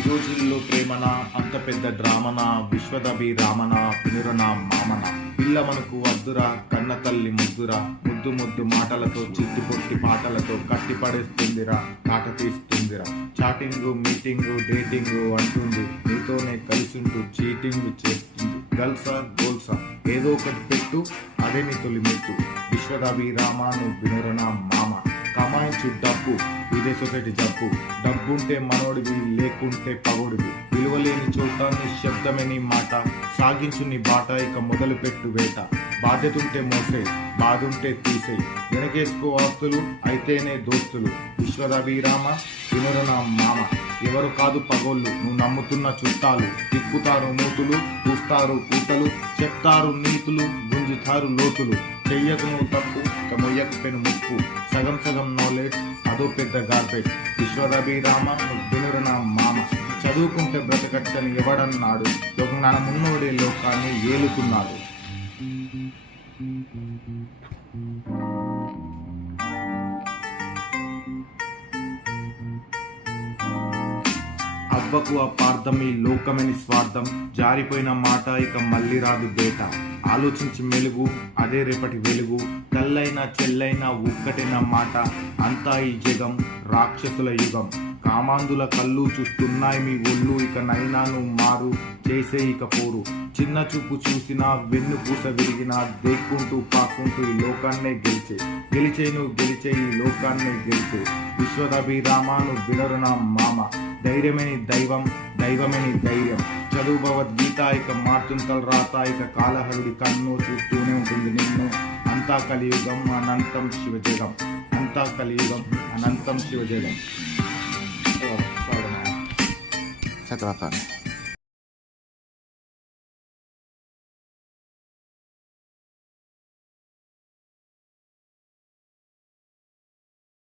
ఈ రోజుల్లో ప్రేమన అంత పెద్ద డ్రామన విశ్వదభిరామన పినురన మామన పిల్ల మనకు వద్దురా కన్న తల్లి ముద్దురా ముద్దు ముద్దు మాటలతో చిట్టు పొట్టి పాటలతో కట్టి పడేస్తుందిరా కాట తీస్తుందిరా చాటింగ్ మీటింగ్ డేటింగ్ అంటుంది నీతోనే కలిసింటూ చీటింగ్ చేస్తుంది గల్సా గోల్సా ఏదో ఒకటి పెట్టు అదే నీ తొలి మెట్టు విశ్వదభిరామను వినురన మామ కమాయించు డబ్బు ఇదే సొసైటీ జబ్బు డబ్బుంటే మనోడివి లేకుంటే పగోడివి విలువలేని చోట నిశ్శబ్దమే నీ మాట సాగించు నీ బాట ఇక మొదలు పెట్టు వేట బాధ్యతుంటే మోసే బాధుంటే తీసే వెనకేసుకో ఆస్తులు అయితేనే దోస్తులు విశ్వదభిరామ వినురన మామ ఎవరు కాదు పగోళ్ళు నువ్వు నమ్ముతున్న చుట్టాలు తిప్పుతారు మూతులు పూస్తారు పూతలు చెప్తారు నీతులు గుంజుతారు లోతులు చెయ్యకు నువ్వు తప్పు మొయ్యకు పెను ముప్పు సగం సగం నాలెడ్జ్ అదో పెద్ద గార్బేజ్ విశ్వదభిరామ వినురన మామ చదువుకుంటే బ్రతకచ్చని ఎవడన్నాడు జ్ఞానమున్నోడే లోకాన్ని ఏలుతున్నాడు. అవ్వకు అపార్థం ఈ లోకమని స్వార్థం జారిపోయిన మాట ఇక మళ్ళీ రాదు బేట ఆలోచించి మెలుగు అదే రేపటి వెలుగు తల్లైనా చెల్లైనా ఒక్కటైన మాట అంతా ఈ జగం రాక్షసుల యుగం కామాంధుల కళ్ళు చూస్తున్నాయి మీ ఒళ్ళు ఇక నైనా నువ్వు మారు చేసే ఇక పోరు చిన్న చూపు చూసినా వెన్ను పూస విరిగినా దేక్కుంటూ పాక్కుంటూ ఈ లోకాన్నే గెలిచే నువ్వు గెలిచే ఈ లోకాన్నే గెలిచే విశ్వదభిరామను వినురన మామ ధైర్యమే నీ దైవం దైవమే నీ ధైర్యం చదువు భగవద్గీత ఇక మార్చుంతలు రాత ఇక కాలహరుడి కన్ను చూస్తూనే ఉంటుంది నిన్ను అంతా కలియుగం అనంతం శివజగం అంతా కలియుగం అనంతం శివజగం. Saya terapkan.